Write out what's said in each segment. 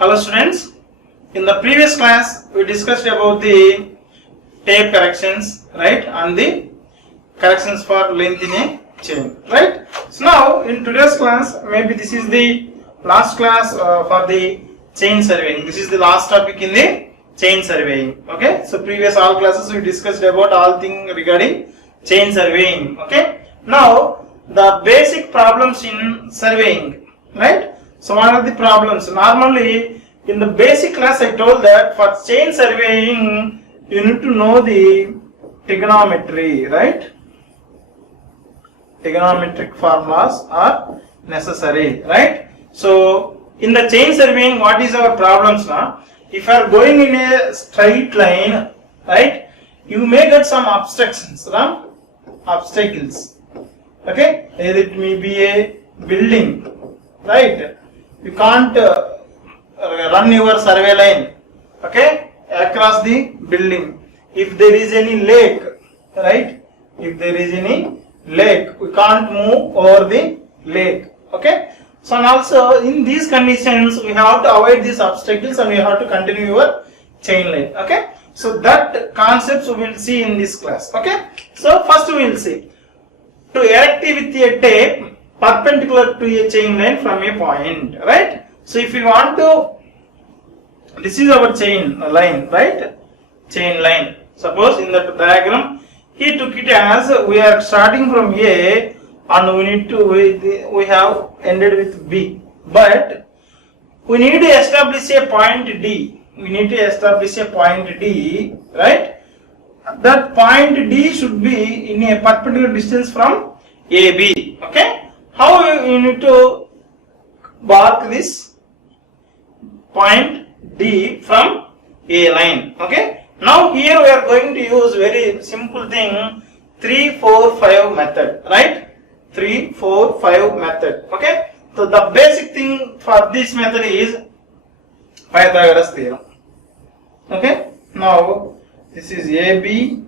Hello students, in the previous class we discussed about the tape corrections, right, and the corrections for length in a chain, right. So now in today's class, maybe this is the last class for the chain surveying. This is the last topic in the chain surveying. Okay, so previous all classes we discussed about all things regarding chain surveying. Okay, now the basic problems in surveying, right. So what are the problems? Normally in the basic class I told that for chain surveying you need to know the trigonometry, right. Trigonometric formulas are necessary, right. So in the chain surveying, what is our problems now? If you are going in a straight line, right, you may get some obstructions, obstacles. Okay, either it may be a building, right. You can't run your survey line, okay, across the building. If there is any lake, right, if there is any lake, we can't move over the lake. Okay, so and also in these conditions we have to avoid these obstacles and we have to continue your chain line. Okay, so that concepts we will see in this class. Okay, so first we will see to erect with a tape perpendicular to a chain line from a point, right. So if we want to, this is our chain line, right, chain line. Suppose in the diagram he took it as we are starting from A and we need to, we have ended with B, but we need to establish a point D. We need to establish a point D, right. That point D should be in a perpendicular distance from AB. Okay, how you need to mark this point D from A line? Okay, now here we are going to use very simple thing, 3, 4, 5 method, right. 3, 4, 5 method. Okay, so the basic thing for this method is Pythagoras theorem. Okay, now this is ABC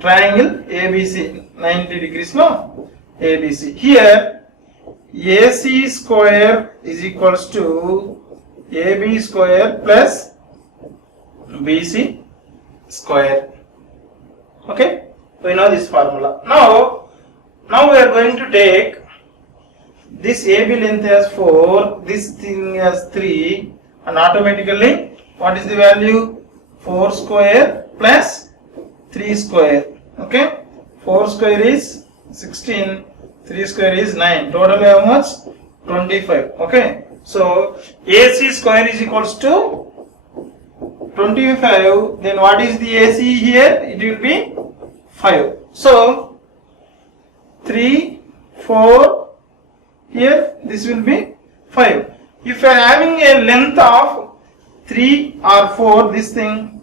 triangle ABC 90 degrees, no, ABC. Here AC square is equals to AB square plus BC square. Okay, we know this formula. Now we are going to take this AB length as 4, this thing as 3, and automatically what is the value? 4 square plus 3 square. Okay, 4 square is 16, 3 square is 9. Total how much? 25. Okay, so AC square is equals to 25. Then what is the AC here? It will be 5. So 3, 4, here this will be 5. If you are having a length of 3 or 4, this thing,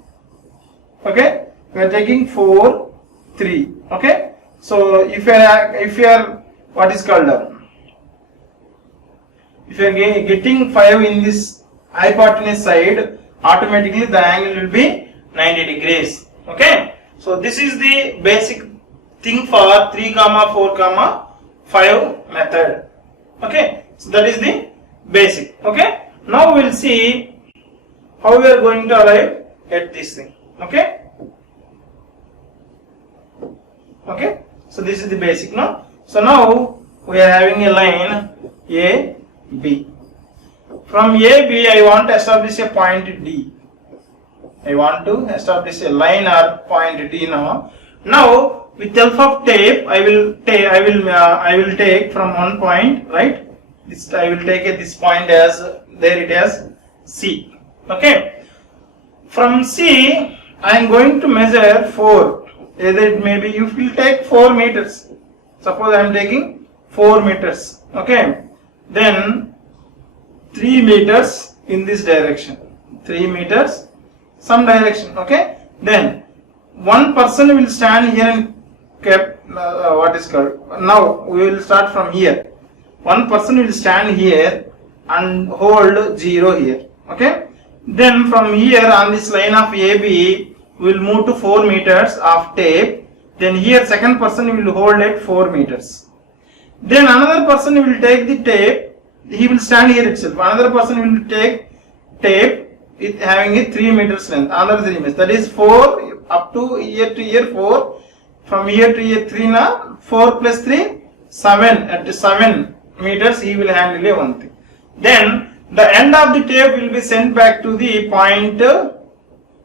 okay, we are taking 4, 3. Okay, so if you are what is called if you are getting 5 in this hypotenuse side, automatically the angle will be 90 degrees. Okay, so this is the basic thing for 3, 4, 5 method. Okay, so that is the basic. Okay, now we will see how we are going to arrive at this thing. Okay, okay, so this is the basic now. So now we are having a line A, B. From A, B I want to establish a point D. I want to establish a line or point D now. Now with help of tape I will take from one point, right. This I will take this point as, there it is, C. Okay, from C I am going to measure 4. Either it may be, you will take 4 meters. Suppose I am taking 4 meters. Okay, then 3 meters in this direction, 3 meters some direction. Okay, then one person will stand here and kept what is called, now we will start from here. One person will stand here and hold 0 here. Okay, then from here on this line of AB we will move to 4 meters of tape. Then here second person will hold at 4 meters. Then another person will take the tape, he will stand here itself. Another person will take tape with having a 3 meters length, another 3 meters, that is 4 up to here 4, from here to here 3 na, 4 plus 3 7, at 7 meters he will handle a one thing. Then the end of the tape will be sent back to the point,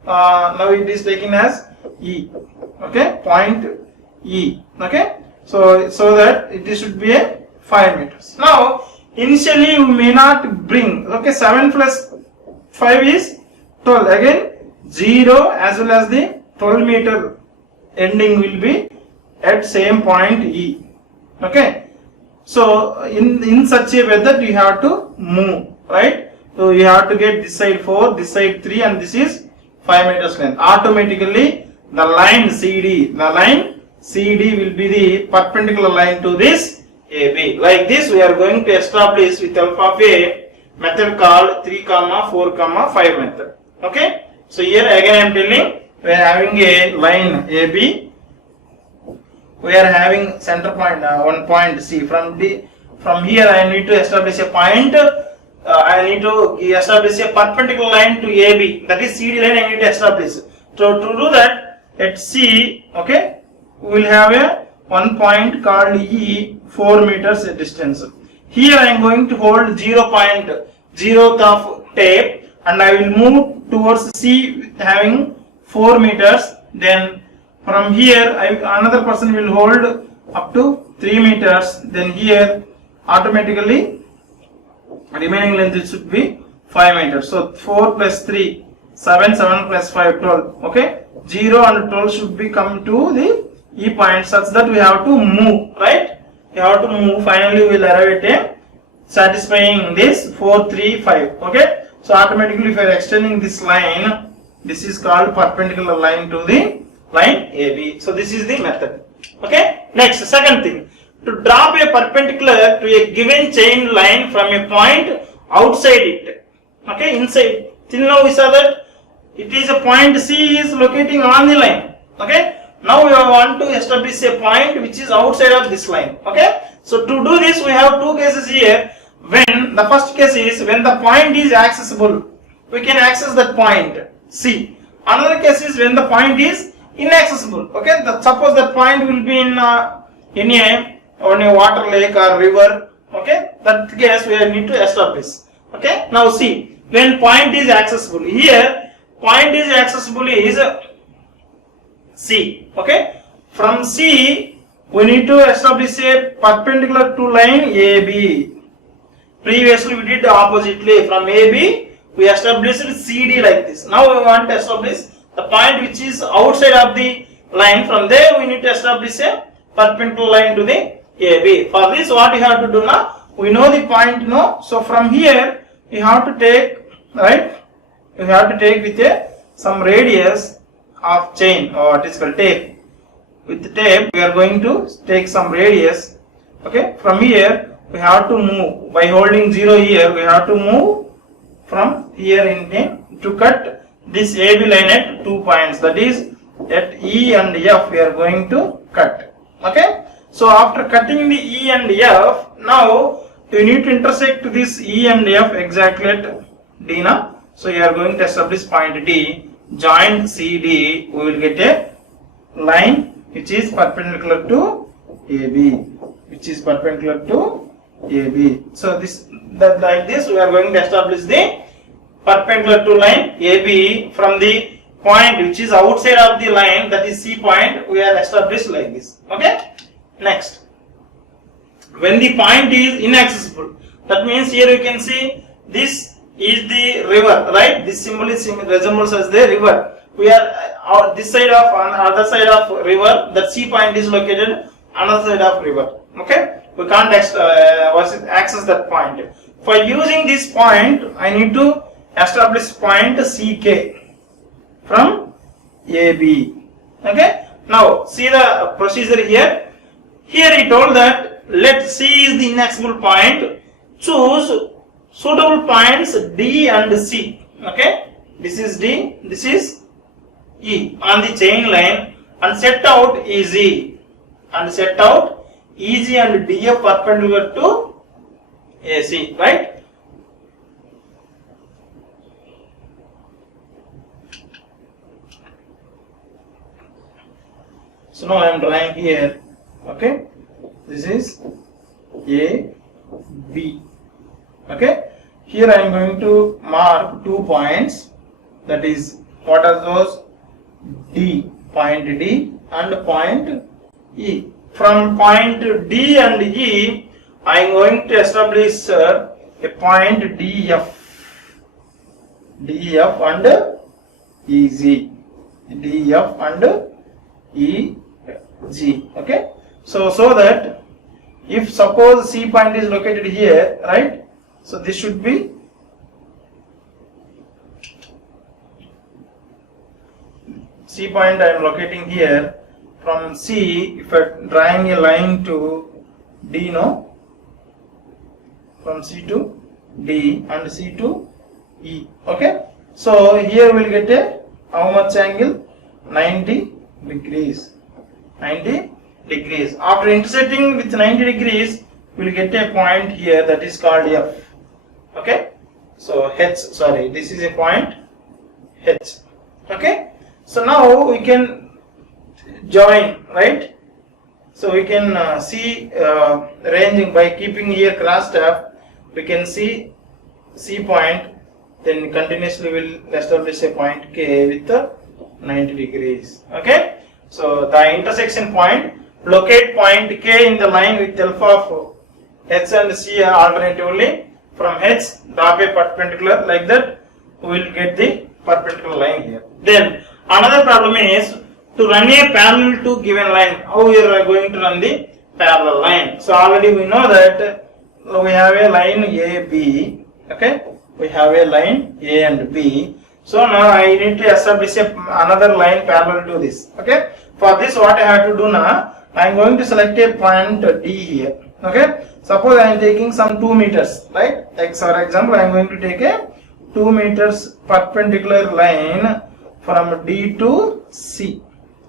now it is taken as E, okay, point E, okay, so that it should be a 5 meters. Now initially you may not bring, okay, 7 plus 5 is 12, again 0 as well as the 12 meter ending will be at same point E, okay. So in such a way that you have to move, right? So you have to get this side 4, this side 3, and this is 5 meters length. Automatically the line CD will be the perpendicular line to this AB. Like this we are going to establish with help of a method called 3, 4, 5 method. Okay. So here again I am telling, we are having a line AB. We are having center point, one point C. From here I need to establish a point. I need to establish a perpendicular line to AB. That is CD line I need to establish. So to do that, at C, okay, we will have a one point called E, 4 meters distance. Here I am going to hold 0.0th of tape, and I will move towards C having 4 meters. Then from here another person will hold up to 3 meters. Then here automatically remaining length should be 5 meters. So 4 plus 3 7, 7 plus 5 12, okay, 0 and 12 should be come to the E point, such that we have to move, right? You have to move. Finally we will arrive at a satisfying this 4 3 5, okay. So automatically if you are extending this line, this is called perpendicular line to the line AB. So this is the method, okay. Next, second thing, to drop a perpendicular to a given chain line from a point outside it, okay, inside. Till now we saw that it is a point C is locating on the line, okay. Now we want to establish a point which is outside of this line, okay. So to do this we have two cases here. When the first case is when the point is accessible, we can access that point C. Another case is when the point is inaccessible, okay. Suppose that point will be in a water lake or river, okay. That case we need to establish, okay. Now see, when point is accessible, here point is accessible is C, okay. From C we need to establish a perpendicular to line AB. Previously we did oppositely. From AB we established CD like this. Now we want to establish the point which is outside of the line. From there we need to establish a perpendicular line to the AB. For this what we have to do now? We know the point, no? So from here we have to take, right? We have to take with some radius of chain, or what is called tape. With the tape we are going to take some radius, okay. From here we have to move by holding 0 here. We have to move from here to cut this AB line at 2 points, that is at E and F we are going to cut, okay. So after cutting the E and F, now you need to intersect this E and F exactly at D now. So you are going to establish point D, join CD, we will get a line which is perpendicular to AB, which is perpendicular to AB. So like this we are going to establish the perpendicular to line AB from the point which is outside of the line, that is C point, we are established like this, okay. Next, when the point is inaccessible, that means here you can see this is the river, right? This symbol is resembles as the river. We are this side of, on other side of river, that C point is located another side of river, okay. We can't access that point. For using this point, I need to establish point CK from AB, okay. Now see the procedure here. Here he told that let C is the inaccessible point, choose suitable points D and C, okay. This is D, this is E on the chain line, and set out EG and DF perpendicular to AC, right? So now I am drawing here. Okay, this is A, B. Okay, here I am going to mark 2 points. That is, what are those? D, point D and point E. From point D and E, I am going to establish a point DF and EG. DF and EG. Okay. So that if suppose C point is located here, right? So this should be C point I am locating here. From C, if I am drawing a line to D, no? From C to D and C to E. Okay. So here we will get a how much angle? 90 degrees. 90 degrees. After intersecting with 90 degrees, we will get a point here that is called F. Okay. So H, sorry, this is a point H. Okay. So now we can join, right? So we can see ranging by keeping here cross tab. We can see C point, then continuously will establish a point K with 90 degrees. Okay. So the intersection point, locate point K in the line with alpha of H and C alternatively. From H, drop a perpendicular like that. We will get the perpendicular line here. Then another problem is to run a parallel to given line. How we are going to run the parallel line? So already we know that we have a line AB. Okay, we have a line A and B. So now I need to establish another line parallel to this. Okay, for this what I have to do now? I am going to select a point D here. Okay, suppose I am taking some 2 meters, right? Like for example, I am going to take a 2 meters perpendicular line from D to C.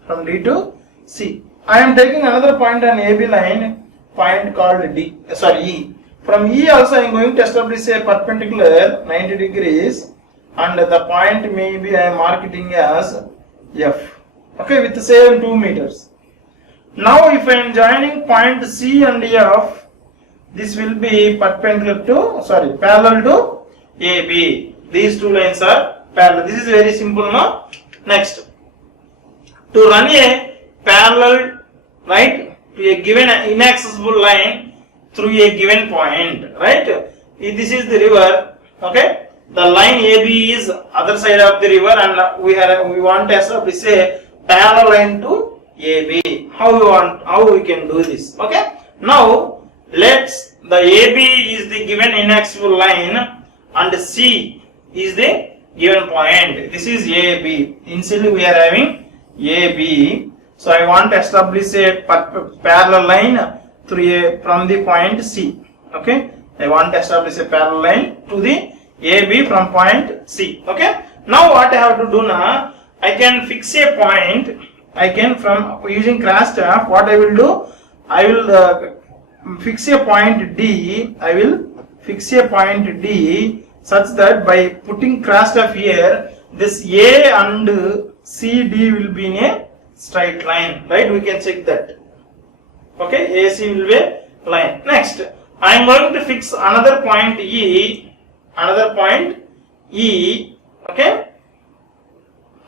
From D to C. I am taking another point on AB line, point called D. Sorry, E. From E also I am going to establish a perpendicular 90 degrees, and the point maybe I am marking as F. Okay, with the same 2 meters. Now if I am joining point C and F, this will be perpendicular to, sorry, parallel to AB. These two lines are parallel. This is very simple, no? Next, to run a parallel, right, to a given inaccessible line through a given point, right? This is the river. Okay, the line AB is other side of the river, and we want to establish a parallel line to AB. How we can do this? Okay, now let's the AB is the given inaccessible line and C is the given point. This is AB. Initially we are having AB. So I want to establish a parallel line through from the point C. Okay, I want to establish a parallel line to the AB from point C. Okay, now what I have to do now? I can fix a point. I can, from using cross tab, what I will do? I will fix a point D. I will fix a point D such that by putting cross tab here, this A and CD will be in a straight line, right? We can check that. Okay, AC will be a line. Next, I am going to fix another point E, okay,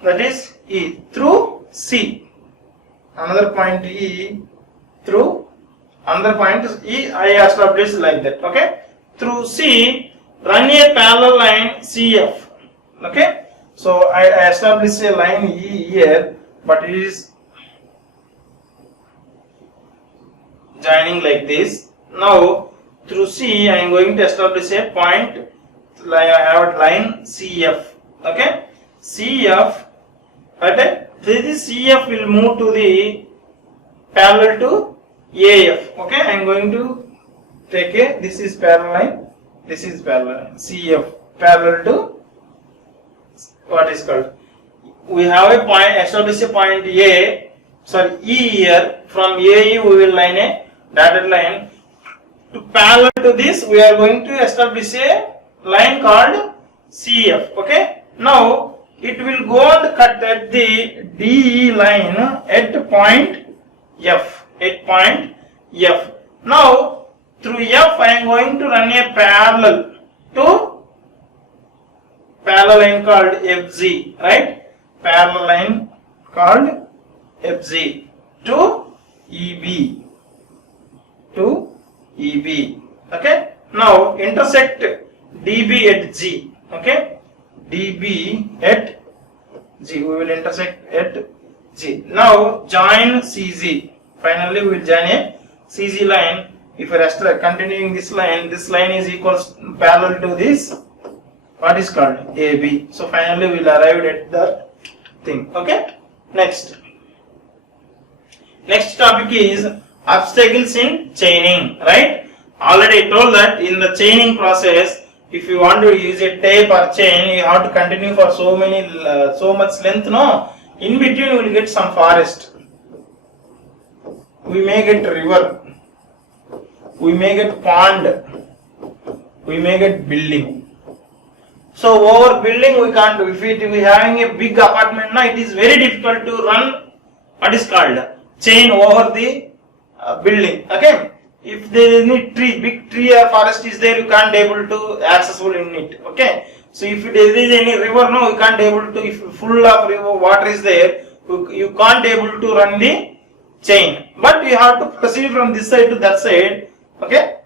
that is E through C. Another point E through another point E, I establish like that. Okay, through C, run a parallel line CF. Okay, so I establish a line E here, but it is joining like this. Now through C, I am going to establish a point. I have line CF. Okay, CF. At this CF will move to the parallel to AF. Okay, I am going to take a, this is parallel line, this is parallel line, CF parallel to what is called. We have a point, establish a point A, sorry, E here. From AE we will line a dotted line. To parallel to this, we are going to establish a line called CF. Okay, now it will go and cut at the DE line at point F, 8 point F. Now through F I am going to run a parallel line called FZ, right? Parallel line called FZ to EB, okay? Now intersect DB at G, okay? DB at G, we will intersect at G. Now join CZ. Finally we will join a CZ line. If we are continuing this line is equals parallel to this, what is called AB. So finally we will arrive at the thing, okay? Next topic is obstacles in chaining, right? Already I told that in the chaining process, if you want to use a tape or chain, you have to continue for so much length, no? In between you will get some forest. We may get river. We may get pond. We may get building. So over building we can't do. If we having a big apartment, now it is very difficult to run what is called chain over the building. Okay. If there is any big tree or forest is there, you can't able to accessible in it. Okay. So if there is any river, no, you can't able to. If full of river water is there, you can't able to run the chain. But you have to proceed from this side to that side. Okay.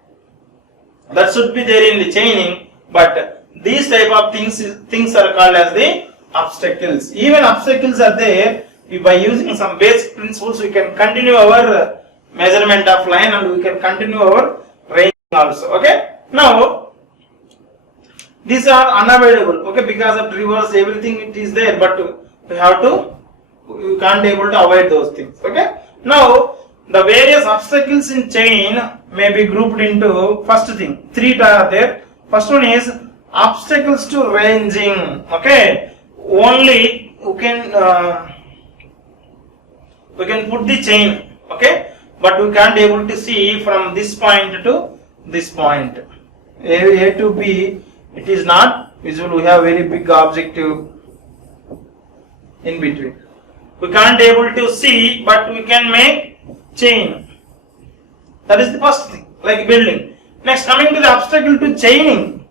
That should be there in the chaining. But these type of things are called as the obstacles. Even obstacles are there. By using some basic principles, we can continue our measurement of line and we can continue our ranging also. Okay. Now these are unavoidable. Okay, because of rivers, everything it is there, but we can't able to avoid those things. Okay. Now the various obstacles in chain may be grouped into, first thing, 3 are there. First one is obstacles to ranging. Okay, only we can put the chain, okay, but we can't able to see from this point to this point, A to B. It is not visible. We have very big objective in between. We can't able to see, but we can make chain. That is the first thing, like building. Next, coming to the obstacle to chaining.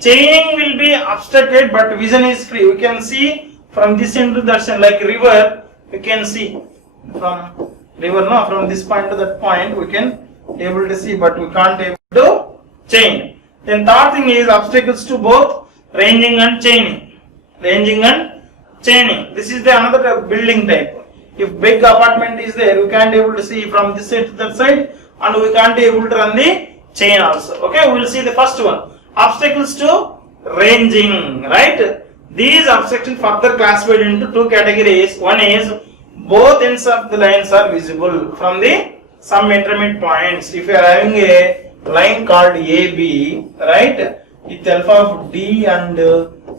Chaining will be obstructed, but vision is free. We can see from this end to that end, like river. We can see from river, no, from this point to that point. We can able to see, but we can't able to chain. Then third thing is obstacles to both ranging and chaining. Ranging and chaining. This is the another building type. If big apartment is there, we can't able to see from this side to that side, and we can't able to run the chain also. Okay, we will see the first one. Obstacles to ranging, right? These obstacles further classified into 2 categories. One is both ends of the lines are visible from the some intermediate points. If you are having a line called AB, right, with alpha of D and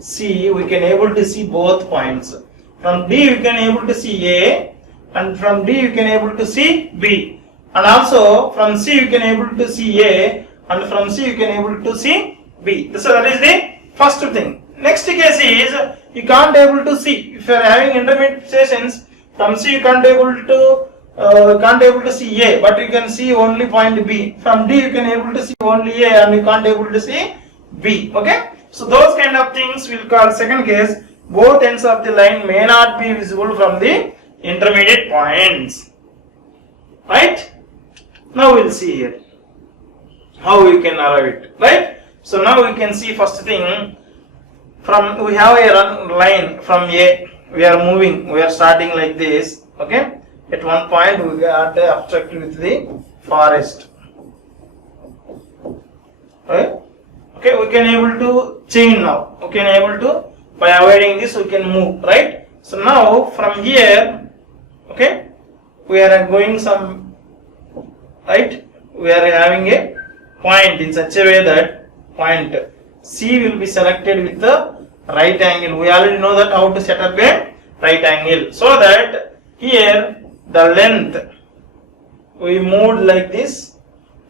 C, we can able to see both points. From D you can able to see A, and from D you can able to see B, and also from C you can able to see A, and from C you can able to see B. So that is the first thing. Next case is you can't able to see. If you are having intermediate stations, from C you can't able to see A, but you can see only point B. From D you can able to see only A, and you can't able to see B. Okay. So those kind of things will call second case. Both ends of the line may not be visible from the intermediate points. Right? Now we will see here how we can arrive it. Right? So now we can see first thing, from we have a line from A, we are moving, we are starting like this. Okay? At one point we got obstructed with the forest. Right? Okay, we can able to chain now. We can able to, by avoiding this we can move, right? So now from here, okay, we are going some, right, we are having a point in such a way that point C will be selected with the right angle. We already know that how to set up a right angle, so that here the length we moved like this,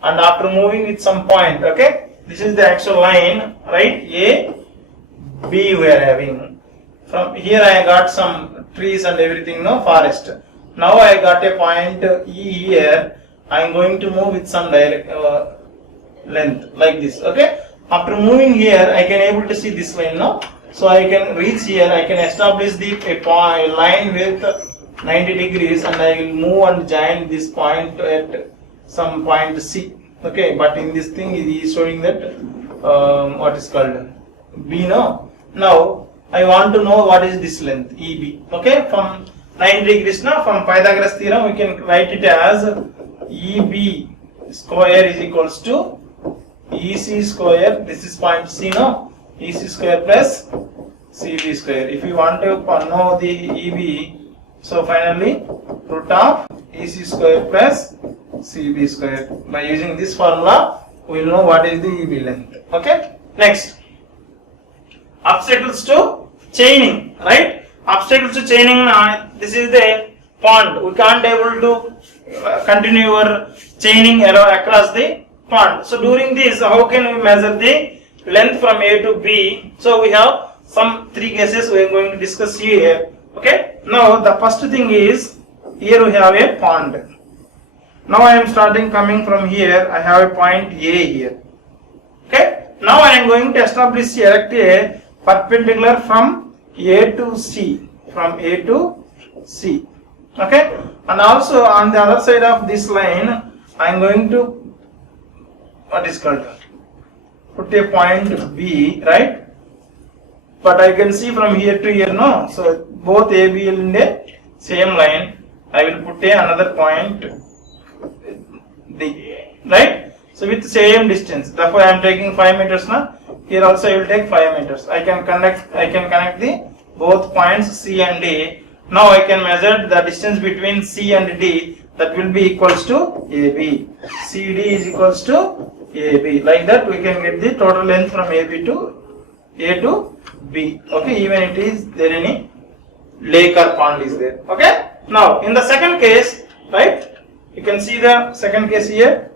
and after moving with some point, okay, this is the actual line, right? A, B we are having. From here I got some trees and everything, no, forest. Now I got a point E here. I am going to move with some length like this. Okay. After moving here, I can able to see this line now. So I can reach here. I can establish a line with 90 degrees, and I will move and join this point at some point C. Okay. But in this thing, it is showing that what is called B. No. Now I want to know what is this length EB. Okay. From 90 degrees now, from Pythagoras theorem, we can write it as EB square is equals to EC square. This is point C now. EC square plus CB square. If you want to know the EB, so finally root of EC square plus CB square. By using this formula, we will know what is the EB length. Okay. Next, obstacles to chaining. Right. Obstacles to chaining. This is the pond. We can't able to continue your chaining across the pond. So during this, how can we measure the length from A to B? So we have some three cases we are going to discuss here. Okay. Now the first thing is, here we have a pond. Now I am starting coming from here. I have a point A here. Okay. Now I am going to establish erect a perpendicular from A to C. From A to C. Okay. And also on the other side of this line, I am going to what is called put a point B, right? But I can see from here to here, no. So both A, B in the same line. I will put another point D, right? So with same distance. Therefore I am taking 5 meters now. Here also I will take 5 meters. I can connect the both points C and D. Now I can measure the distance between C and D. That will be equals to AB. CD is equals to AB. Like that we can get the total length from AB to A to B. Okay, even it is there any lake or pond is there. Okay. Now in the second case, right? You can see the second case here.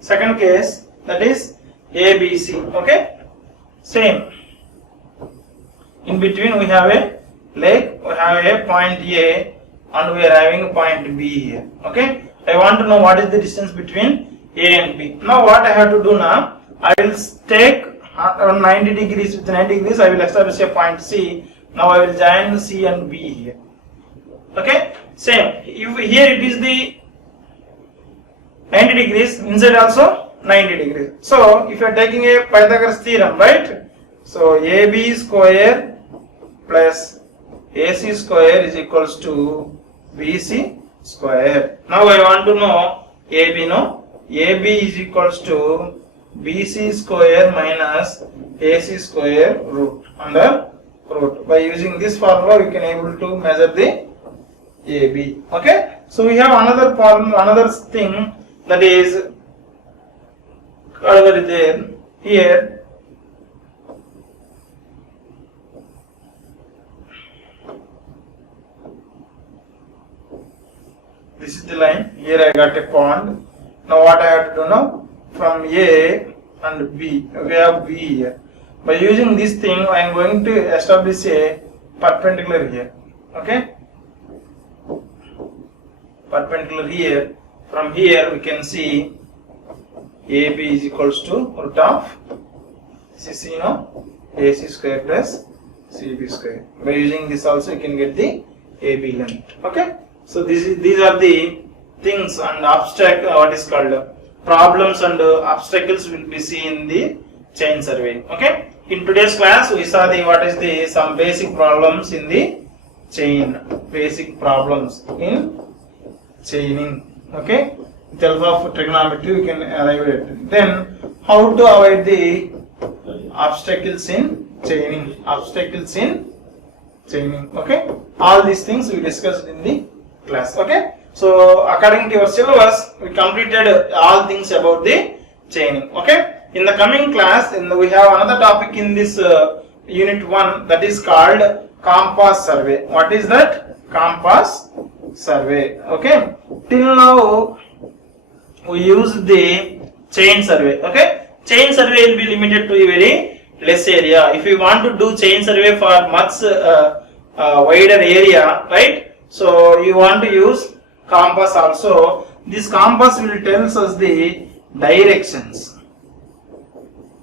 Second case, that is ABC. Okay. Same. In between we have a lake. We have a point A. And we are having a point B here. Okay. I want to know what is the distance between A and B. Now what I have to do now, I will take around 90 degrees. With 90 degrees I will establish a point C. Now I will join C and B here. Okay. Same. If here it is the 90 degrees, inside also 90 degrees. So if you are taking a Pythagoras theorem, right? So AB square plus AC square is equals to BC square. Now I want to know AB. No, AB is equals to BC square minus AC square root under root. By using this formula, we can able to measure the AB. Okay. So we have another problem, another thing, that is over there. Here this is the line. Here I got a pond. Now what I have to do now? From A and B, we have B here. By using this thing, I am going to establish a perpendicular here. Okay. Perpendicular here. From here we can see AB is equals to root of CC, AC square plus CB square. By using this also you can get the AB length. Okay. So these are the things and what is called problems and obstacles will be seen in the chain surveying. Okay. In today's class we saw some basic problems in the chain. Basic problems in chaining. Okay. With the help of trigonometry we can arrive at it. Then how to avoid the obstacles in chaining. Obstacles in chaining. Okay. All these things we discussed in the class. Okay. So according to your syllabus, we completed all things about the chaining. Okay. In the coming class, we have another topic in this unit 1, that is called compass survey. What is that? Compass survey. Okay. Till now we use the chain survey. Okay. Chain survey will be limited to a very less area. If you want to do chain survey for much wider area, right? So you want to use compass also. This compass will tells us the directions.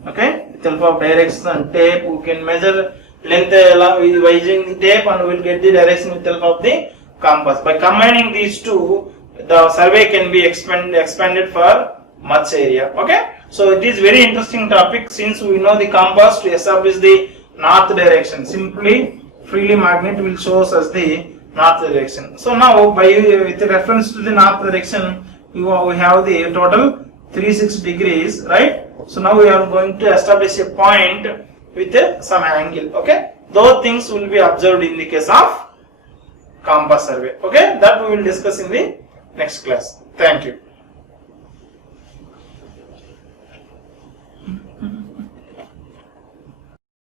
Okay, with help of directions and tape, we can measure length by using the tape, and we will get the direction with help of the compass. By combining these two, the survey can be expanded for much area. Okay, so it is very interesting topic, since we know the compass to establish the north direction. Simply freely magnet will show us the north direction. So now by with reference to the north direction, we have the total 36 degrees, right? So now we are going to establish a point with some angle. Okay, those things will be observed in the case of compass survey. Okay, that we will discuss in the next class. Thank you.